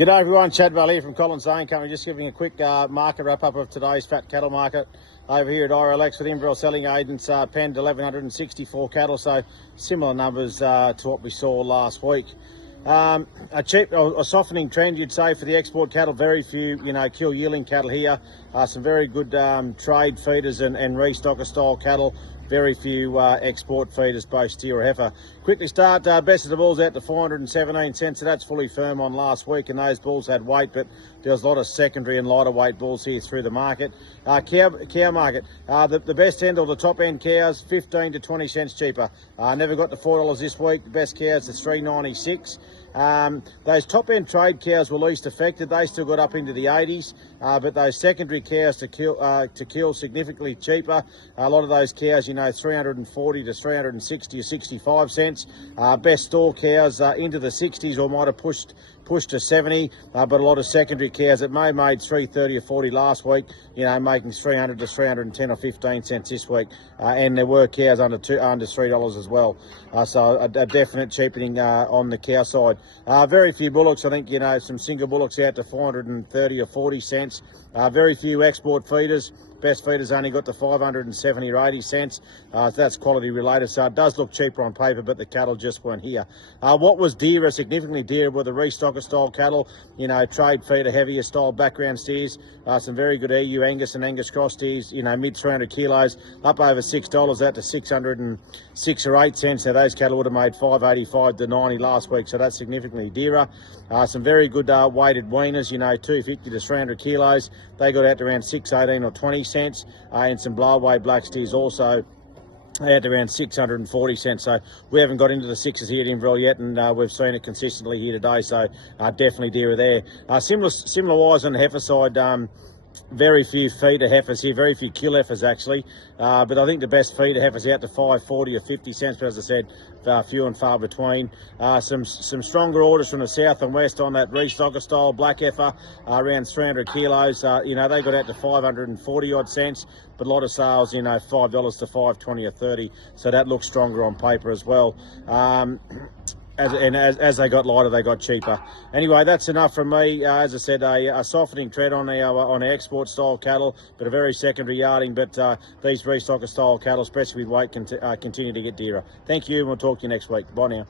G'day everyone, Chad Valley here from Collins Zane Company. Just giving a quick market wrap up of today's fat cattle market over here at RLX with Inverell selling agents penned 1,164 cattle, so similar numbers to what we saw last week. A softening trend, you'd say, for the export cattle. Very few, kill yielding cattle here. Some very good trade feeders and restocker style cattle. Very few export feeders, both steer or heifer. Quickly start, best of the bulls out to 417 cents, so that's fully firm on last week, and those bulls had weight, but there was a lot of secondary and lighter weight bulls here through the market. Cow market, the best end or the top end cows, 15 to 20 cents cheaper. Never got to $4 this week. The best cows is $3.96. Those top end trade cows were least affected. They still got up into the 80s, but those secondary cows to kill significantly cheaper. A lot of those cows, 340 to 360 or 65 cents. Best store cows into the 60s, or might have pushed to 70, but a lot of secondary cows that may have made 330 or 40 last week, making 300 to 310 or 15 cents this week, and there were cows under $3 as well, so a definite cheapening on the cow side. Very few bullocks. I think some single bullocks out to 430 or 40 cents. Very few export feeders. Best feeders only got to 570 or 80 cents. So that's quality related, so it does look cheaper on paper, but the cattle just weren't here. What was dearer, significantly dearer, were the restocker style cattle, trade feeder, heavier style background steers. Some very good EU Angus and Angus cross steers, mid 300 kilos, up over $6, out to 606 or 8 cents. Now those cattle would have made 585 to 90 last week, so that's significantly dearer. Some very good weighted weaners, 250 to 300 kilos. They got out to around 618 or 20 cents, and some blowaway black steers also out to around 640 cents. So we haven't got into the sixes here at Inverell yet, and we've seen it consistently here today, so definitely dearer there. Similar wise on the heifer side. Very few feeder heifers here, very few kill heifers actually, but I think the best feeder heifers out to 540 or 50 cents, but as I said, few and far between. Some stronger orders from the south and west on that restocker style black heifer, around 300 kilos. They got out to 540 odd cents, but a lot of sales, $5 to 520 or 30, so that looks stronger on paper as well. As they got lighter, they got cheaper. Anyway, that's enough from me. As I said, a softening trend on our export style cattle, but a very secondary yarding. But these restocker style cattle, especially with weight, continue to get dearer. Thank you, and we'll talk to you next week. Bye now.